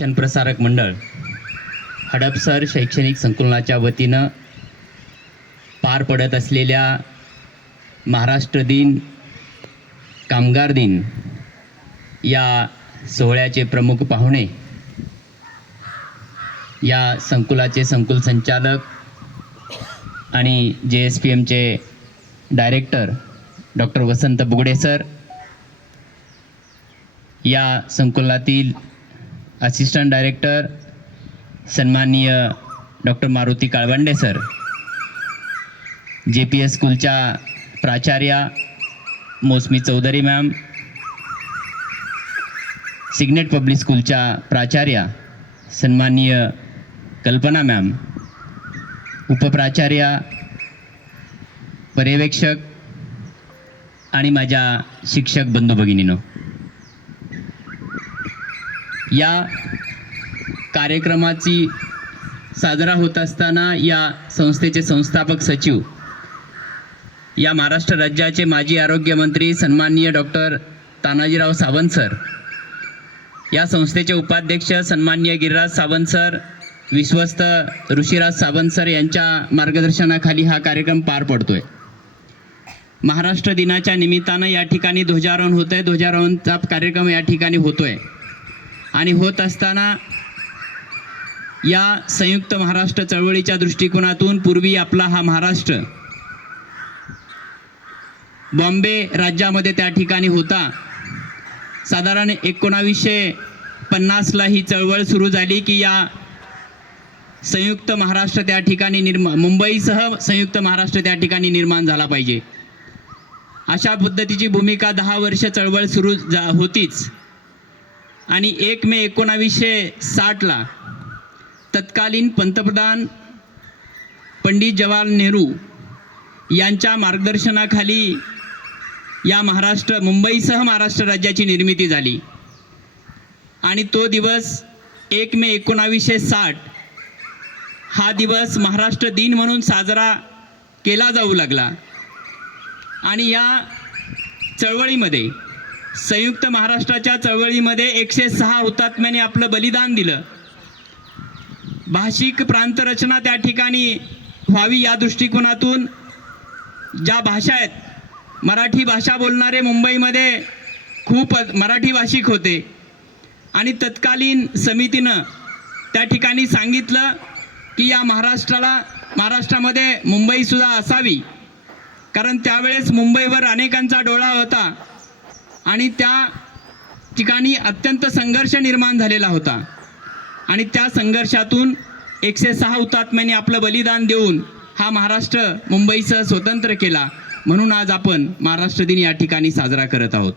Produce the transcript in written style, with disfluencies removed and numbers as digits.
क्षणप्रसारक मंडळ हडपसर शैक्षणिक संकुलनाच्या वतीनं पार पडत असलेल्या महाराष्ट्र दिन, कामगार दिन या सोहळ्याचे प्रमुख पाहुणे, या संकुलाचे संकुल संचालक आणि JSPMचे डायरेक्टर डॉक्टर वसंत बुगडे सर, या संकुलातील असिस्टंट डायरेक्टर सन्माननीय doctor Maruti Kalvande sir, JPS स्कूलच्या प्राचार्या मौसमी चौधरी मॅम, सिग्नेट पब्लिक स्कूलच्या प्राचार्या सन्माननीय कल्पना मॅम, उपप्राचार्या, पर्यवेक्षक आणि माझ्या शिक्षक बंधू भगिनींनो, या कार्यक्रमाची साजरा होत असताना या संस्थेचे संस्थापक सचिव, या महाराष्ट्र राज्याचे माजी आरोग्यमंत्री सन्माननीय डॉक्टर तानाजीराव सावंत सर, या संस्थेचे उपाध्यक्ष सन्माननीय गिरिराज सावंत सर, विश्वस्त ऋषिराज सावंत सर यांच्या मार्गदर्शनाखाली हा कार्यक्रम पार पडतोय. महाराष्ट्र दिनाच्या निमित्तानं या ठिकाणी ध्वजारोहण होत आहे. ध्वजारोहणचा कार्यक्रम या ठिकाणी होतोय आणि होत असताना या संयुक्त महाराष्ट्र चळवळीच्या दृष्टिकोनातून पूर्वी आपला हा महाराष्ट्र बॉम्बे राज्यामध्ये त्या ठिकाणी होता. साधारण 1950ला ही चळवळ सुरू झाली की या संयुक्त महाराष्ट्र त्या ठिकाणी मुंबईसह संयुक्त महाराष्ट्र त्या ठिकाणी निर्माण झाला पाहिजे, अशा पद्धतीची भूमिका 10 वर्ष चळवळ सुरू होतीच. आणि 1 मे 1960ला तत्कालीन पंतप्रधान पंडित जवाहरलाल नेहरू यांच्या मार्गदर्शनाखाली या मुंबईसह महाराष्ट्र राज्याची निर्मिती झाली. आणि तो दिवस 1 मे 1960 हा दिवस महाराष्ट्र दिन म्हणून साजरा केला जाऊ लागला. आणि या चळवळीमध्ये, संयुक्त महाराष्ट्राच्या चळवळीमध्ये 106 हुतात्म्यांनी आपलं बलिदान दिलं. भाषिक प्रांतरचना त्या ठिकाणी व्हावी या दृष्टिकोनातून ज्या भाषा आहेत, मराठी भाषा बोलणारे मुंबईमध्ये खूप मराठी भाषिक होते. आणि तत्कालीन समितीनं त्या ठिकाणी सांगितलं की या महाराष्ट्रामध्ये मुंबईसुद्धा असावी, कारण त्यावेळेस मुंबईवर अनेकांचा डोळा होता आणि त्या ठिकाणी अत्यंत संघर्ष निर्माण झालेला होता. आणि त्या संघर्षातून 106 हुतात्म्यांनी आपलं बलिदान देऊन हा महाराष्ट्र मुंबईसह स्वतंत्र केला. म्हणून आज आपण महाराष्ट्र दिन या ठिकाणी साजरा करत आहोत.